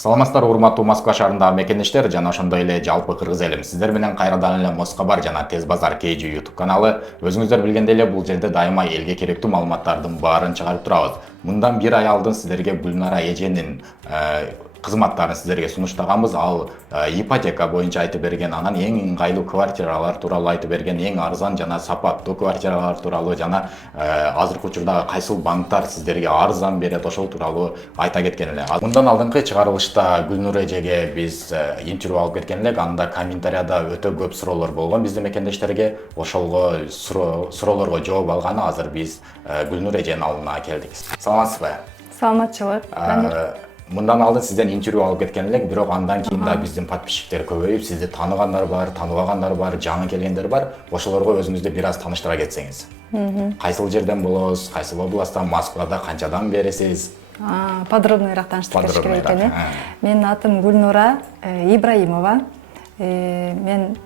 Саламатсыздар урматтуу Москва шаарындагы мекендештер жана ошондой эле жалпы кыргыз элим. Сиздер менен кайрадан эле Москабар жана Тез базар KG YouTube каналы. Өзүңүздөр билгендей эле бул жерде дайыма элге керектүү маалыматтардын баарын чыгарып турабыз. Мындан бир ай алдын сиздерге Гүлнара эженин кызматтарын сиздерге сунуштаганбыз. Ал ипотека боюнча айтып берген, анан эң ыңгайлуу квартиралар тууралуу айтып берген, эң арзан жана сапаттуу квартиралар тууралуу жана азыркы учурда кайсыл банктар сиздерге арзан берет, ошол тууралуу айта кеткен эле. Мындан алдыңкы чыгарылышта Гүлнур эжеге биз интервью алып кеткен элек, анда комментарияда өтө көп суроолор болгон биздин мекендештерге. Ошолго суроолорго жооп алганы азыр биз Гүлнур эженин алдына келдик. Саламатсызбы? Саламатчылык. Мындан алдын сизден интервью алып кеткен элек, бирок андан кийин да биздин подписчиктер көбөйүп, сизди тааныгандар бар, тааныбагандар бар, жаңы келгендер бар. Ошолорго өзүңүздү бир аз тааныштыра кетсеңиз. Кайсыл жерден болосуз, кайсыл областтан, Москвада канчадан бересиз? Подробныйраак тааныштырып керек экен. Менин атым Гүлнура Ибраимова. Мен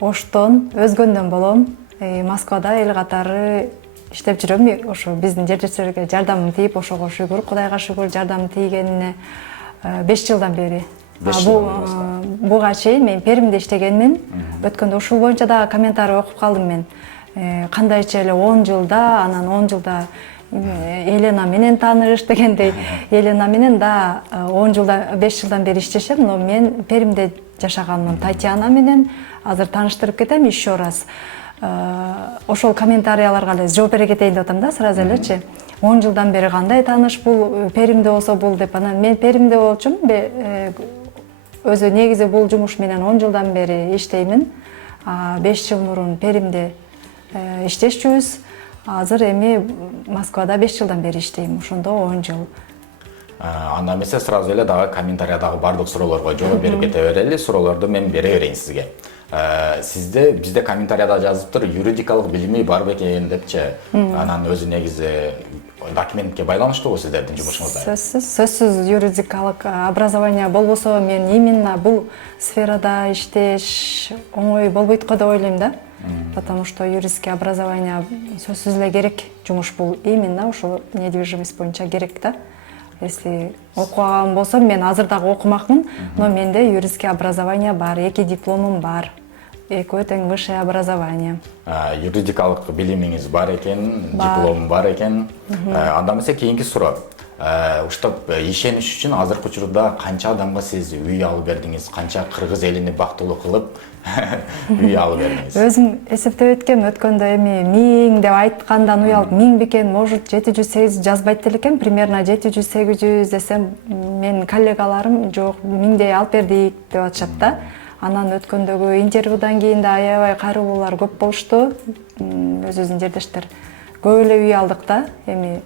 Оштон, Өзгөндөн болом. Москвада эл катары иштеп жүрөм. Ошо биздин жерлештерге жардамым тийип, ошого шүгүр, Кудайга шүгүр, жардамым тийгенине 5 жылдан бери. Буга чейин мен Пермде иштегенмин. Өткөндө ушул боюнча да комментарий окуп калдым мен. Кандайча эле 10 жылда, анан 10 жылда Елена менен тааныш дегендей. Елена менен да 10 жылда, 5 жылдан бери иштешем, но мен Пермде жашаганмын. Татьяна менен азыр тааныштырып кетем еще раз. Ошол комментарияларга эле жооп бере кетейин деп атам да, сразу элечи. 10 жылдан бери кандай тааныш бул, Пермде болсо бул деп. Анан мен Пермде болчумун, өзү негизи бул жумуш менен 10 жылдан бери иштеймин. 5 жыл мурун Пермде иштешчүбүз. Азыр эми Москвада 5 жылдан бери иштейм, ошондо 10 жыл. Анда эмесе сразу эле дагы комментариядагы бардык суроолорго жооп берип кете берели. Суроолорду мен бере берейин сизге. Сизде бизде комментарияда жазыптыр, юридикалык билими бар бекен депчи. Анан өзү негизи документке байланыштуубу сиздердин жумушуңузда? Сөзсүз юридикалык образование болбосо мен именно бул сферада иштеш оңой болбойт го деп ойлойм да. Потому что юридическое образование сөзсүз эле керек. Жумуш бул именно ошо недвижимость боюнча керек да. Если окуган болсом, мен азыр дагы окумакмын, но менде юридическое образование бар, 2 дипломум бар. Экөө тең высшее образование. Юридикалык билимиңиз бар экен, диплом бар экен. Анда эмесе кийинки суроо. Уштап ишениш үчүн азыркы учурда канча адамга сиз үй алып бердиңиз, канча кыргыз элини бактылуу кылып үй алып бердиңиз? Өзүм эсептеп эткем, өткөндө эми 1000 деп айткандан уялып 1000 бекен, может 700-800 жазбайт элекем, примерно 700-800 десем, мен коллегаларым жок 1000дей алып бердик деп атышат да. Анан өткөндөгү интервьюдан кийин да аябай кайрылуулар көп болушту. Өзүбүздүн жердештер көп эле үй алдык да. Эми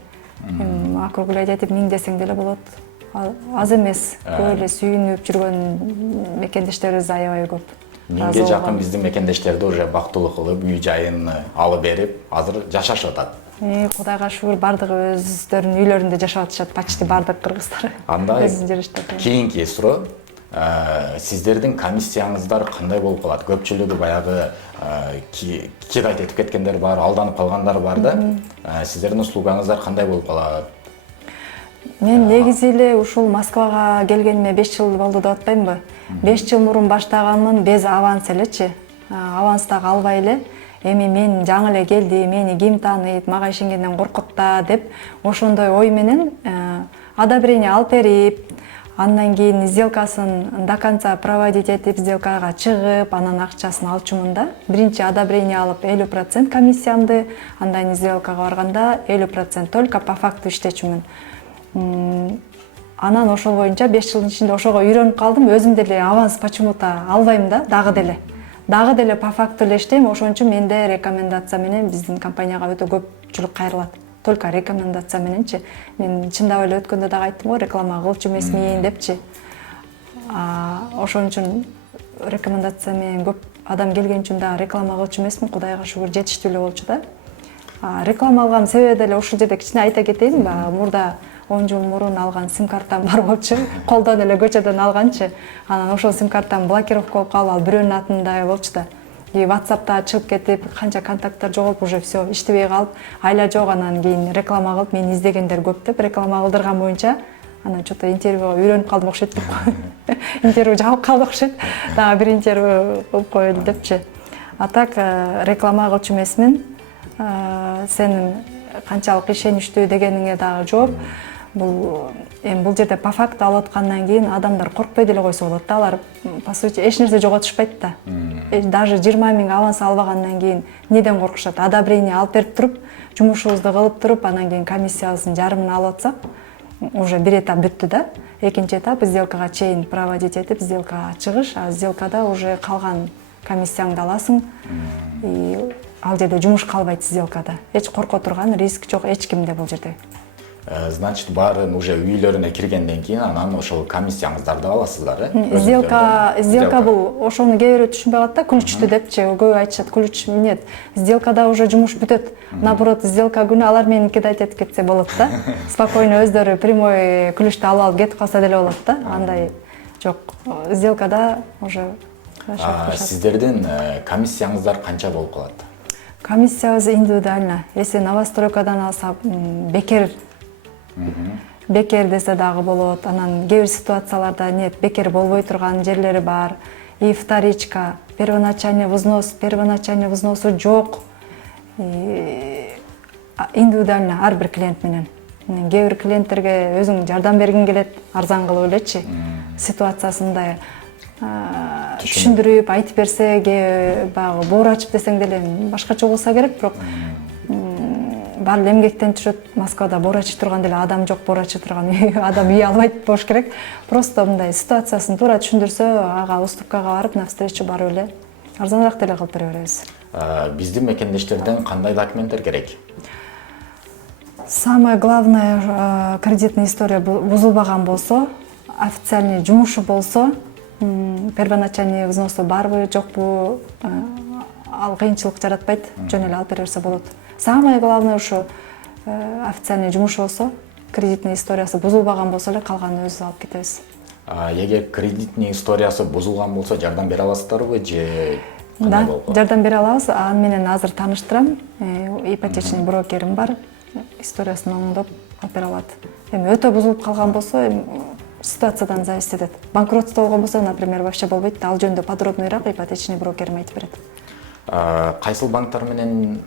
округлять этип 1000 десең деле болот. Аз эмес. Көп эле сүйүнүп жүргөн мекендештерибиз аябай көп. 1000ге жакын биздин мекендештерди уже бактылуу кылып, үй жайын алып берип, азыр жашашып атат. Кудайга шүгүр, бардыгы өздөрүнүн үйлөрүндө жашап атышат, почти бардык кыргыздар. Анда кийинки суроо. Сиздердин комиссияңыздар кандай болуп калат? Көпчүлүгү баягы кирайт этип кеткендер бар, алданып калгандар бар да. Сиздердин услугаңыздар кандай болуп калат? Мен негизи эле ушул Москвага келгениме 5 жыл болду деп атпаймынбы? 5 жыл мурун баштаганмын без аванс элечи. Аванс дагы албай эле. Эми мен жаңы эле келдим, мени ким тааныйт, мага ишенгенден коркот да деп ошондой ой менен одобрение алып берип, андан кийин сделкасын до конца проводить этип, сделкага чыгып, анан акчасын алчумун да. Биринчи одобрение алып 50% комиссиямды, андан кийин сделкага барганда 50% только по факту иштечүмүн. Анан ошол боюнча 5 жылдын ичинде ошого үйрөнүп калдым. Өзүм деле аванс почему-то албайм да, дагы деле по факту эле иштейм. Ошон үчүн менде рекомендация менен биздин компанияга өтө көпчүлүк кайрылат. Только рекомендация мененчи. Мен чындап эле өткөндө дагы айттым го, реклама кылчу эмесмин депчи. Ошон үчүн рекомендация менен көп адам келген үчүн дагы реклама кылчу эмесмин, Кудайга шүгүр жетиштүү эле болчу да. Реклама алган себеби деле ушул жерде кичине айта кетейин. Мурда 10 жыл мурун алган сим картам бар болчу. Колдон эле көчөдөн алганчы. Анан ошол сим картам блокировка болуп калып, ал бирөөнүн атында болчу да. WhatsApp'та чыгып кетип, канча контакттар жоголуп, уже все иштебей калып, айла жок. Анан кийин реклама кылып, мени издегендер көп деп реклама кылдырган боюнча анан что-то интервьюга үйрөнүп калдым окшойт деп интервью жабып калды окшойт, дагы бир интервью болуп коелу депчи. А так реклама кылчу эмесмин. Сенин канчалык ишеничтүү дегениңе дагы жооп. Бул жерде по факту алып аткандан кийин адамдар коркпой деле койсо болот да. Алар по сути эч нерсе жоготушпайт да. Даже 20 000 аванс албагандан кийин неден коркушат? Одобрение алып берип туруп, жумушубузду кылып туруп, анан кийин комиссиябыздын жарымын алып атсак, уже бир этап бүттү да. Экинчи этап сделкага чейин проводить этип, сделкага чыгыш, а сделкада уже калган комиссияңды аласың. И ал жерде жумуш калбайт сделкада. Эч корко турган риск жок эч кимде бул жерде. Значит, баарын уже үйлөрүнө киргенден кийин анан ошол комиссияңыздарды аласыздар, Сделка бул ошону кээ бирөө түшүнбөй калат да, күнүчтүү депчи. Көбү айтышат, күнүч нет. Сделкада уже жумуш бүтөт. Наоборот, сделка күнү алар меникиде айтып кетсе болот да. Спокойно өздөрү прямой күлүштү алып кетип калса деле болот да. Андай жок. Сделкада уже сиздердин комиссияңыздар канча болуп калат? Комиссиябыз индивидуально. Если новостройкадан алса бекер десе дагы болот. Анан кээ бир ситуацияларда нет, бекер болбой турган жерлери бар. И вторичка, первоначальный взносу жок. Индивидуально ар бир клиент менен. Кээ бир клиенттерге өзүң жардам бергиң келет, арзан кылып элечи. Ситуациясындай түшүндүрүп айтып берсе, баягы боор ачып десең деле башкача болса керек, бирок баары эмгектен түшөт. Москвада боор ачып турган деле адам жок, боор ачып турган адам үй албайт болуш керек. Просто мындай ситуациясын туура түшүндүрсө, ага уступкага барып, навстречу барып эле арзаныраак деле кылып бере беребиз. Биздин мекендештерден кандай документтер керек? Самое главное, кредитная история бузулбаган болсо, официальный жумушу болсо, первоначальный взносу барбы, жокпу, ал кыйынчылык жаратпайт, жөн эле алып бере берсе болот. Самое главное ушу официальный жумуш болсо, кредитный историясы бузулбаган болсо эле калганын өзүбүз алып кетебиз. Эгер кредитный историясы бузулган болсо, жардам бере аласыздарбы же? Да, жардам бере алабыз. Аны менен азыр тааныштырам. Ипотечный брокерим бар. Историясын оңдоп алып бере алат. Эми өтө бузулуп калган болсо, ситуациядан зависит этет. Банкротство болгон болсо, например, вообще болбойт. Ал жөнүндө подробныйраак ипотечный брокерим айтып берет. Кайсыл банктар менен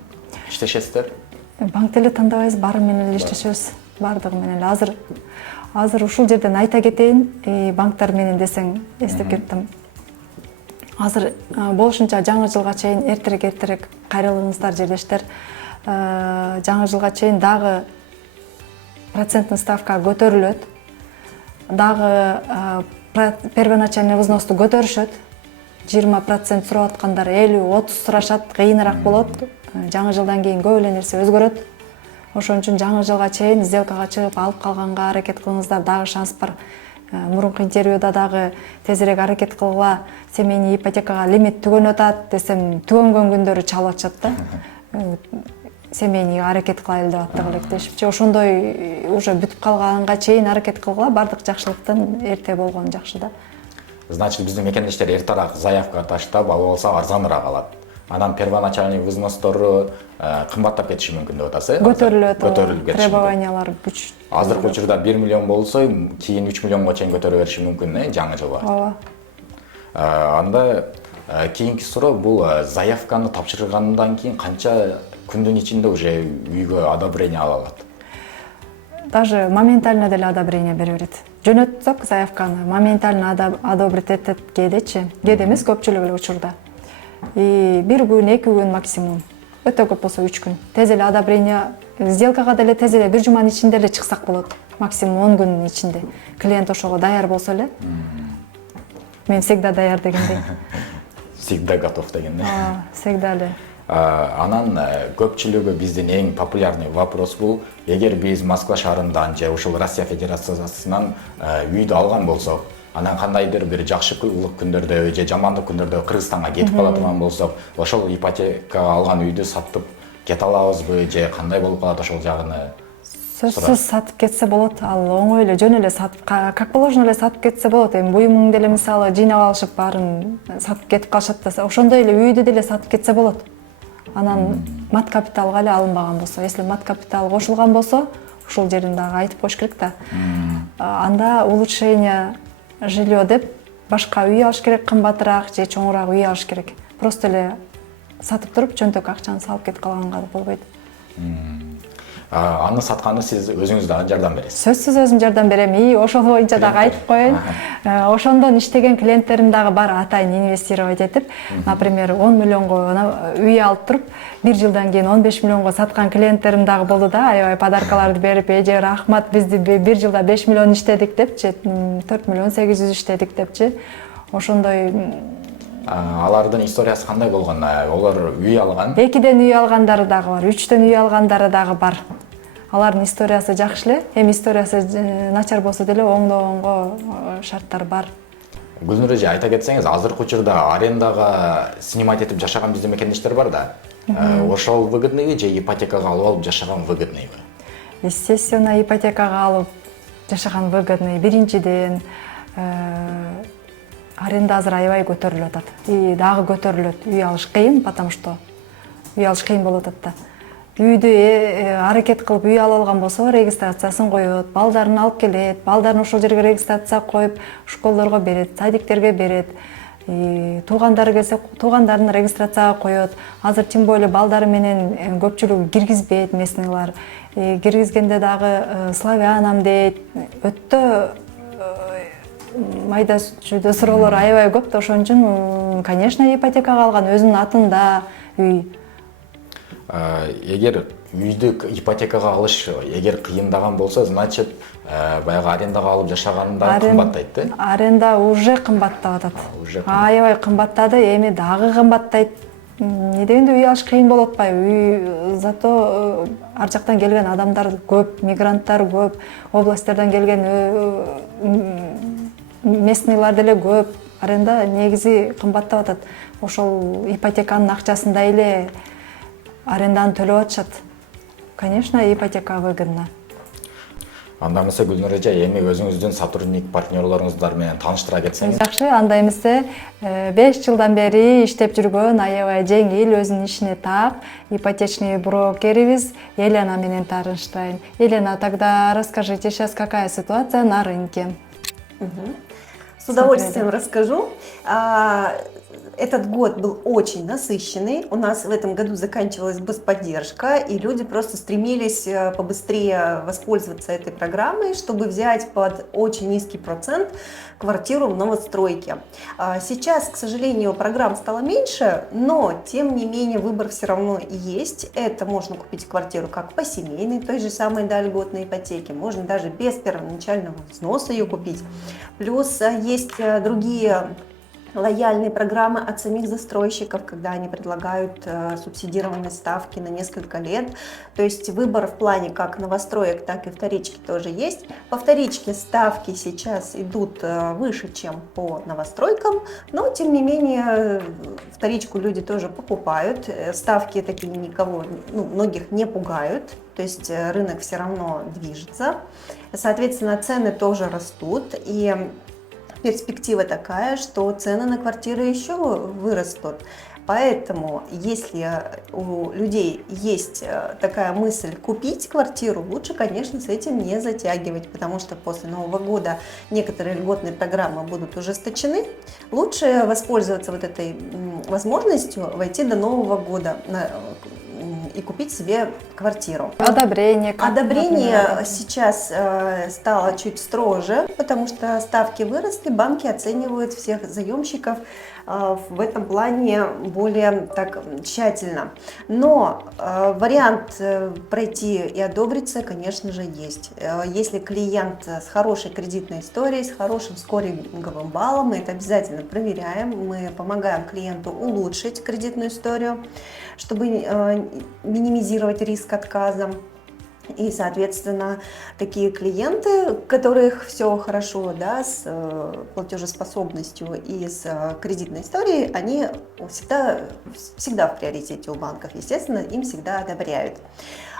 иштешесиздер? Банк деле тандабайбыз, баары менен эле иштешебиз. Баардыгы менен эле. Азыр ушул жерден айта кетейин, банктар менен десең эстеп кеттим. Азыр болушунча жаңы жылга чейин эртерээк кайрылыңыздар жерлештер. Жаңы жылга чейин дагы процентный ставка көтөрүлөт. Дагы первоначальный взносты көтөрүшөт. 20% сурап аткандар 50-30 сурашат, кыйыныраак болот. Жаңы жылдан кийин көп эле нерсе өзгөрөт. Ошон үчүн жаңы жылга чейин сделкага чыгып алып калганга аракет кылыңыздар, дагы шанс бар. Мурунку интервьюда дагы тезирээк аракет кылгыла, семейный ипотекага лимит түгөнүп атат десем, түгөнгөн күндөрү чалып атышат да. Семейный аракет кылайлы деп аттык элек дешипчи. Ошондой уже бүтүп калганга чейин аракет кылгыла, бардык жакшылыктан эрте болгон жакшы да. Значит, биздин мекендештер эртерээк заявка таштап алып алса арзаныраак алат. Анан первоначальный взностору кымбаттап кетиши мүмкүн деп атасыз, э? Көтөрүлөт, требованиялар күч. Азыркы учурда 1 миллион болсо, кийин 3 миллионго чейин көтөрө бериши мүмкүн, жаңы жылга. Ооба. Анда кийинки суроо бул заявканы тапшыргандан кийин канча күндүн ичинде уже үйгө одобрение ала алат? Даже моментально деле одобрение бере берет. Жөнөтсөк заявканы моментально одобрить этет кээдечи. Кээде эмес, көпчүлүк эле учурда. И 1 күн, 2 күн максимум. Өтө көп болсо 3 күн. Тез эле одобрение, сделкага деле тез эле 1 жуманын ичинде эле чыксак болот. Максимум 10 күнүн ичинде. Клиент ошого даяр болсо эле. Мен всегда даяр дегендей. Всегда готов дегендей. Всегда эле. Анан көпчүлүгү биздин эң популярный вопрос бул, эгер биз Москва шаарынан же ушул Россия Федерациясынан үйдү алган болсок, анан кандайдыр бир жакшылык күндөрдө же жамандык күндөрдө Кыргызстанга кетип кала турган болсок, ошол ипотека алган үйдү сатып кете алабызбы же кандай болуп калат ошол жагыны? Сөзсүз сатып кетсе болот, ал оңой эле, жөн эле сатып, как положено эле сатып кетсе болот. Эми буюмуң деле мисалы жыйнап алышып баарын сатып кетип калышат да, ошондой эле үйдү деле сатып кетсе болот. Анан мат капиталга эле алынбаган болсо, если мат капитал кошулган болсо, ушул жерин дагы айтып коюш керек да. анда улучшение жилье деп башка үй алыш керек, кымбатыраак же чоңураак үй алыш керек. Просто эле сатып туруп чөнтөк акчаны салып кетип калганга болбойт. Аны сатканы сиз өзүңүз дагы жардам бересиз? Сөзсүз өзүм жардам берем. Ошол боюнча дагы айтып коеюн. Ошондон иштеген клиенттерим дагы бар, атайын инвестировать этип, например, 10 миллионго үй алып туруп, 1 жылдан кийин 15 миллионго саткан клиенттерим дагы болду да, аябай подаркаларды берип, эже рахмат, бизди 1 жылда 5 миллион иштедик депчи, 4 миллион 800 иштедик депчи. Ошондой Алардын историясы кандай болгон? Олар үй алган? 2ден үй алгандары дагы бар, 3дөн үй алгандары дагы бар. Алардын историясы жакшы эле, эми историясы начар болсо деле оңдогонго шарттар бар. Гүлнур эже, айта кетсеңиз, азыркы учурда арендага снимать этип жашаган бизде мекендештер бар да. Ошол выгодныйбы же ипотекага алып жашаган выгодныйбы? Естественно, ипотекага алып жашаган выгодный. Биринчиден, аренда азыр аябай көтөрүлүп атат. И дагы көтөрүлөт. Үй алыш кыйын, потому что үй алыш кыйын болуп атат да. Үйдү аракет кылып үй ала алган болсо, регистрациясын коет, балдарын алып келет, балдарын ошол жерге регистрация коюп, школдорго берет, садиктерге берет. Туугандары келсе, туугандарын регистрацияга коет. Азыр тем более балдары менен көпчүлүгү киргизбейт местныйлар. Киргизгенде дагы славянам дейт. Өтө майда чүйдө суроолор аябай көп да, ошон үчүн, конечно, ипотекага алган, өзүнүн атында үй. Эгер үйдү ипотекага алыш эгер кыйындаган болсо, значит, баягы арендага алып жашаганда кымбаттайт да? Аренда уже кымбаттап атат. Аябай кымбаттады, эми дагы кымбаттайт. Не дегенде үй алыш кыйын болуп атпайбы? Үй зато ар жактан келген адамдар көп, мигранттар көп, областьтардан келген местныйлар деле көп. Аренда негизи кымбаттап атат. Ошол ипотеканын акчасында эле аренданы төлөп атышат. Конечно, ипотека выгодна. Анда эмесе Гүлнур эже, эми өзүңүздүн сотрудник партнерлоруңуздар менен тааныштыра кетсеңиз. Жакшы, анда эмесе 5 жылдан бери иштеп жүргөн, аябай жеңил, өзүнүн ишине так ипотечный брокерибиз Елена менен тааныштырайын. Елена, тогда расскажите сейчас, какая ситуация на рынке? С удовольствием расскажу. Этот год был очень насыщенный. У нас в этом году заканчивалась господдержка, и люди просто стремились побыстрее воспользоваться этой программой, чтобы взять под очень низкий процент квартиру в новостройке. Сейчас, к сожалению, программ стало меньше, но тем не менее выбор все равно есть. Это можно купить квартиру как по семейной, той же самой льготной ипотеки, можно даже без первоначального взноса ее купить. Плюс есть другие лояльные программы от самих застройщиков, когда они предлагают субсидированные ставки на несколько лет. То есть выбор в плане как новостроек, так и вторички тоже есть. По вторичке ставки сейчас идут выше, чем по новостройкам, но тем не менее вторичку люди тоже покупают. Ставки такие никого, многих не пугают. То есть рынок все равно движется. Соответственно, цены тоже растут. И перспектива такая, что цены на квартиры еще вырастут. Поэтому, если у людей есть такая мысль купить квартиру, лучше, конечно, с этим не затягивать, потому что после Нового года некоторые льготные программы будут ужесточены. Лучше воспользоваться вот этой возможностью войти до Нового года и купить себе квартиру. Одобрение. Одобрение сейчас стало чуть строже, потому что ставки выросли, банки оценивают всех заемщиков в этом плане более так тщательно. Но вариант пройти и одобриться, конечно же, есть. Если клиент с хорошей кредитной историей, с хорошим скоринговым баллом, мы это обязательно проверяем, мы помогаем клиенту улучшить кредитную историю, чтобы минимизировать риск отказа. И, соответственно, такие клиенты, у которых все хорошо, да, с платежеспособностью и с кредитной историей, они всегда в приоритете у банков, естественно, им всегда одобряют.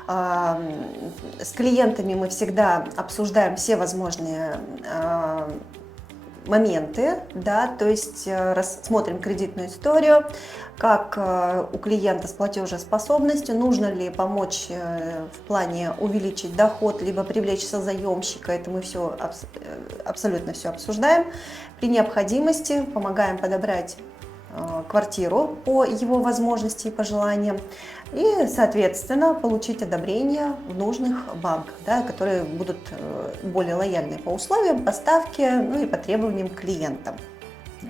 С клиентами мы всегда обсуждаем все возможные моменты, да, то есть рассмотрим кредитную историю, как у клиента с платежеспособностью, нужно ли помочь в плане увеличить доход, либо привлечь созаемщика, это мы все, абсолютно все обсуждаем. При необходимости помогаем подобрать квартиру по его возможности и пожеланиям и, соответственно, получить одобрение в нужных банках, да, которые будут более лояльны по условиям поставки, ну и по требованиям клиентам.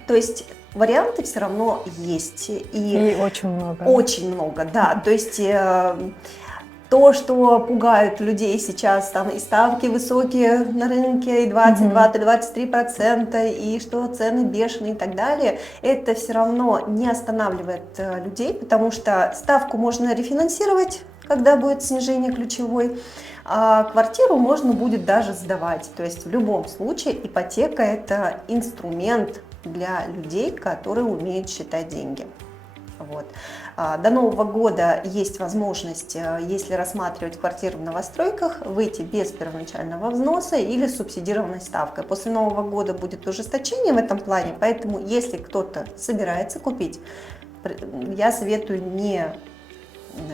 То есть варианты все равно есть. И очень много. Очень много, да. То есть то, что пугает людей сейчас, там и ставки высокие на рынке, и 22-23%, и что цены бешеные и так далее, это все равно не останавливает людей, потому что ставку можно рефинансировать, когда будет снижение ключевой, а квартиру можно будет даже сдавать. То есть в любом случае ипотека – это инструмент для людей, которые умеют считать деньги. Вот. До Нового года есть возможность, если рассматривать квартиру в новостройках, выйти без первоначального взноса или с субсидированной ставкой. После Нового года будет ужесточение в этом плане, поэтому если кто-то собирается купить, я советую не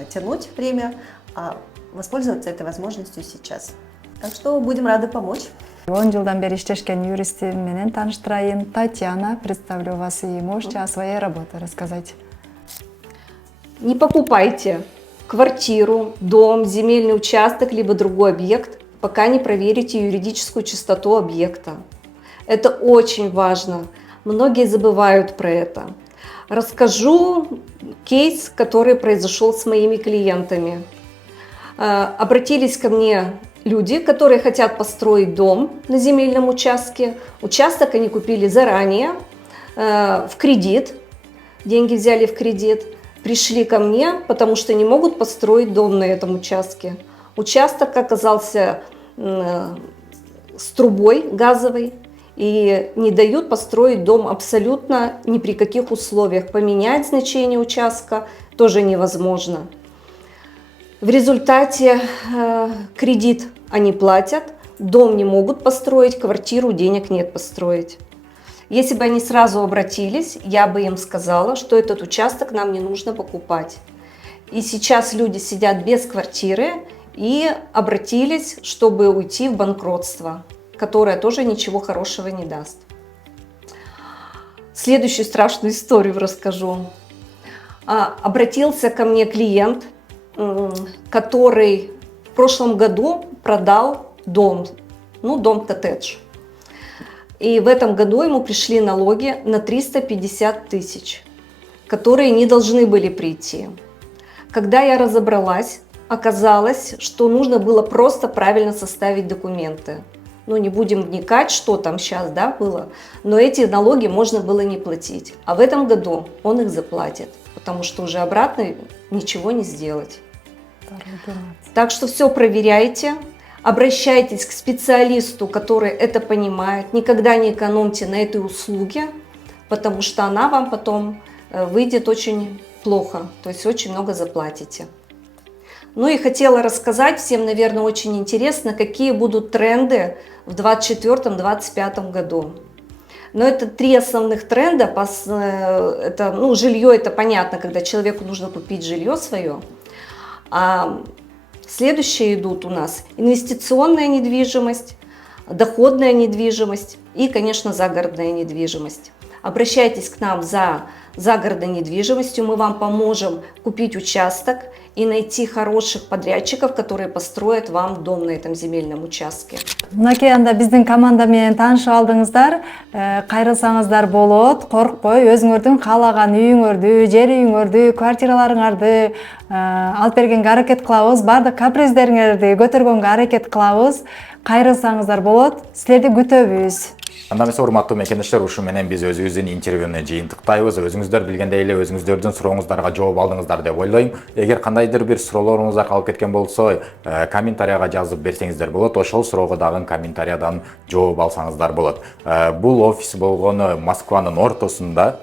тянуть время, а воспользоваться этой возможностью сейчас. Так что будем рады помочь. 10 жылдан бери иштешкен юристим менен тааныштырайын. Татьяна, представлю вас и можете о своей работе рассказать. Не покупайте квартиру, дом, земельный участок, либо другой объект, пока не проверите юридическую чистоту объекта. Это очень важно. Многие забывают про это. Расскажу кейс, который произошел с моими клиентами. Обратились ко мне люди, которые хотят построить дом на земельном участке. Участок они купили заранее, в кредит, деньги взяли в кредит. Пришли ко мне, потому что не могут построить дом на этом участке. Участок оказался с трубой газовой и не дают построить дом абсолютно ни при каких условиях. Поменять значение участка тоже невозможно. В результате кредит они платят, дом не могут построить, квартиру денег нет построить. Если бы они сразу обратились, я бы им сказала, что этот участок нам не нужно покупать. И сейчас люди сидят без квартиры и обратились, чтобы уйти в банкротство, которое тоже ничего хорошего не даст. Следующую страшную историю расскажу. Обратился ко мне клиент, который в прошлом году продал дом, дом-коттедж. И в этом году ему пришли налоги на 350 тысяч, которые не должны были прийти. Когда я разобралась, оказалось, что нужно было просто правильно составить документы. Не будем вникать, что там сейчас было, но эти налоги можно было не платить. А в этом году он их заплатит, потому что уже обратно ничего не сделать. Так что все проверяйте. Обращайтесь к специалисту, который это понимает. Никогда не экономьте на этой услуге, потому что она вам потом выйдет очень плохо, то есть очень много заплатите. И хотела рассказать, всем, наверное, очень интересно, какие будут тренды в 2024-2025 году. Но это 3 основных тренда. Это, жилье, это понятно, когда человеку нужно купить жилье свое. Следующие идут у нас инвестиционная недвижимость, доходная недвижимость и, конечно, загородная недвижимость. Обращайтесь к нам за загородной недвижимостью, мы вам поможем купить участок и найти хороших подрядчиков, которые построят вам дом на этом земельном участке. Мынакей анда биздин команда менен таанышып алдыңыздар, кайрылсаңыздар болот, коркпой, өзүңөрдүн каалаган үйүңөрдү, жер үйүңөрдү, квартираларыңарды алып бергенге аракет кылабыз, баардык каприздериңерди көтөргөнгө аракет кылабыз. Кайрылсаңыздар болот, силерди күтөбүз. Анда эмесе, урматтуу мекендештер, ушу менен биз өзүбүздүн интервьюну жыйынтыктайбыз. Өзүңүздөр билгендей эле өзүңүздөрдүн сурооңуздарга жооп алдыңыздар деп ойлойм. Эгер кандайдыр бир суроолоруңуздар калып кеткен болсо, комментарияга жазып берсеңиздер болот. Ошол суроого дагы комментариядан жооп алсаңыздар болот. Бул офис болгону Москванын ортосунда,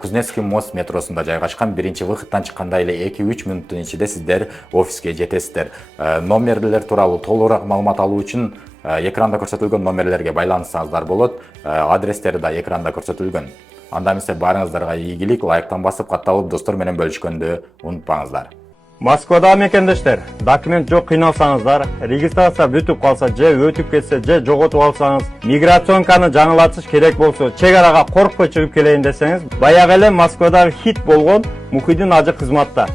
Кузнецкий мост метросунда жайгашкан. Биринчи выходтан чыкканда эле 2-3 мүнөттүн ичинде сиздер офиске жетесиздер. Номерлер тууралуу толугураак маалымат алуу үчүн Экранда көрсөтүлгөн номерлерге байланышсаңыздар болот. Адрестери да экранда көрсөтүлгөн. Анда эмесе баарыңыздарга ийгилик, лайктан басып катталып достор менен бөлүшкөндү унутпаңыздар. Москвада мекендештер, документ жок кыйналсаңыздар, регистрация бүтүп калса же өтүп кетсе же жоготуп алсаңыз, миграционканы жаңылатыш керек болсо, чек арага коркпой чыгып келейин десеңиз, баягы эле Москвадагы хит болгон Мухиддин ажы кызматта.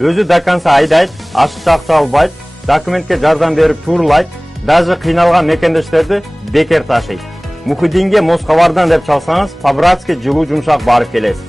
Өзү до конца айдайт, ашыкча акча албайт, документке жардам берип турлайт, даже кыйналган мекендештерди бекер ташыйт. Мухиддинге Москвардан деп чалсаңыз, по-братски жылуу жумшак барып келесиз.